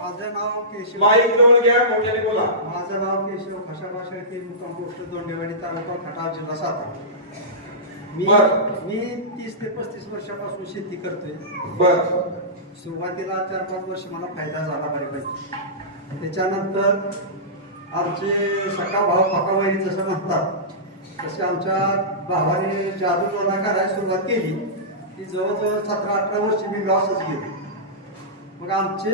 माझं नाव केशव. माईक जवळ घ्या, मोठ्याने बोला. माझं नाव केशव खशाबा शेळके, मुक्काम पोस्ट दोंडेवाडी, तालुका खटाव, जिल्हा सातारा. मी 30 ते 35 वर्षापासून शेती करतोय. सुरुवातीला 4-5 वर्ष मला फायदा झाला बऱ्यापैकी. त्याच्यानंतर आमचे सखा भाऊ पकावाई जसं म्हणतात तसे आमच्या भावाने जादू टोना करायला सुरुवात केली की जवळजवळ 17-18 वर्ष मी लॉसच गेलो. मग आमचे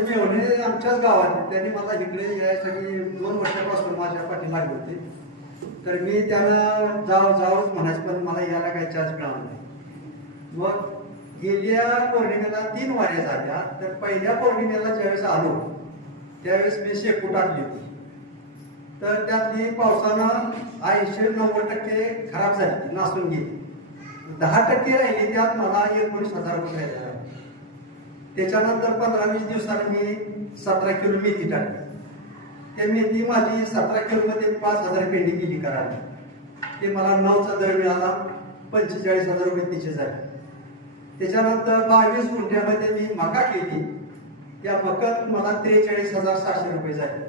मेवणे आमच्याच गावात, त्यांनी मला इकडे यायसाठी 2 वर्षापासून माझ्या पाठी लागले होते. तर मी त्यांना जाऊच म्हणायचं, पण मला यायला काही चान्स मिळाला नाही. मग गेल्या पौर्णिमेला 3 वाऱ्या झाल्या. तर पहिल्या पौर्णिमेला ज्यावेळेस आलो त्यावेळेस मी शेकू टाकली होती. तर त्यातली पावसानं 80-90% खराब झाली, नासून गेली. 10% राहिली, त्यात मला 19,000 रुपये राहिले. त्याच्यानंतर 15-20 दिवसांनी मी 17 किलो मेथी टाकली. ते मेथी माझी 17 किलोमध्ये 5,000 पेंडी गेली करायला. ते मला 9चा दर मिळाला, 45,000 रुपये तिचे झाले. त्याच्यानंतर 22 गुंठ्यामध्ये मी मका केली. त्या मकात मला 43,600 रुपये झाले.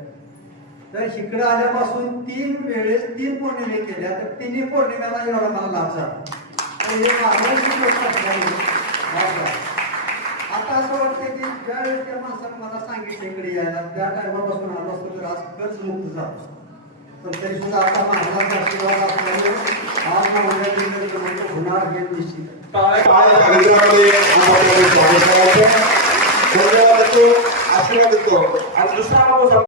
तर इकडे आल्यापासून 3 वेळेस 3 पौर्णिमे केल्या. तर 3 पौर्णिमेला एवढा मला लाभ झाला. आणि हे आता असं वाटतं की ज्यावेळेस त्या माणसानं मला सांगितलं इकडे यायला, त्या टायमापासून आलो असतो तर आज कर्जमुक्त झालो. पण तरी सुद्धा आता महाराजांचा आशीर्वाद असल्यामुळे आज ना उद्या होणार हे निश्चित. आशीर्वाद देतो. आणि दुसरा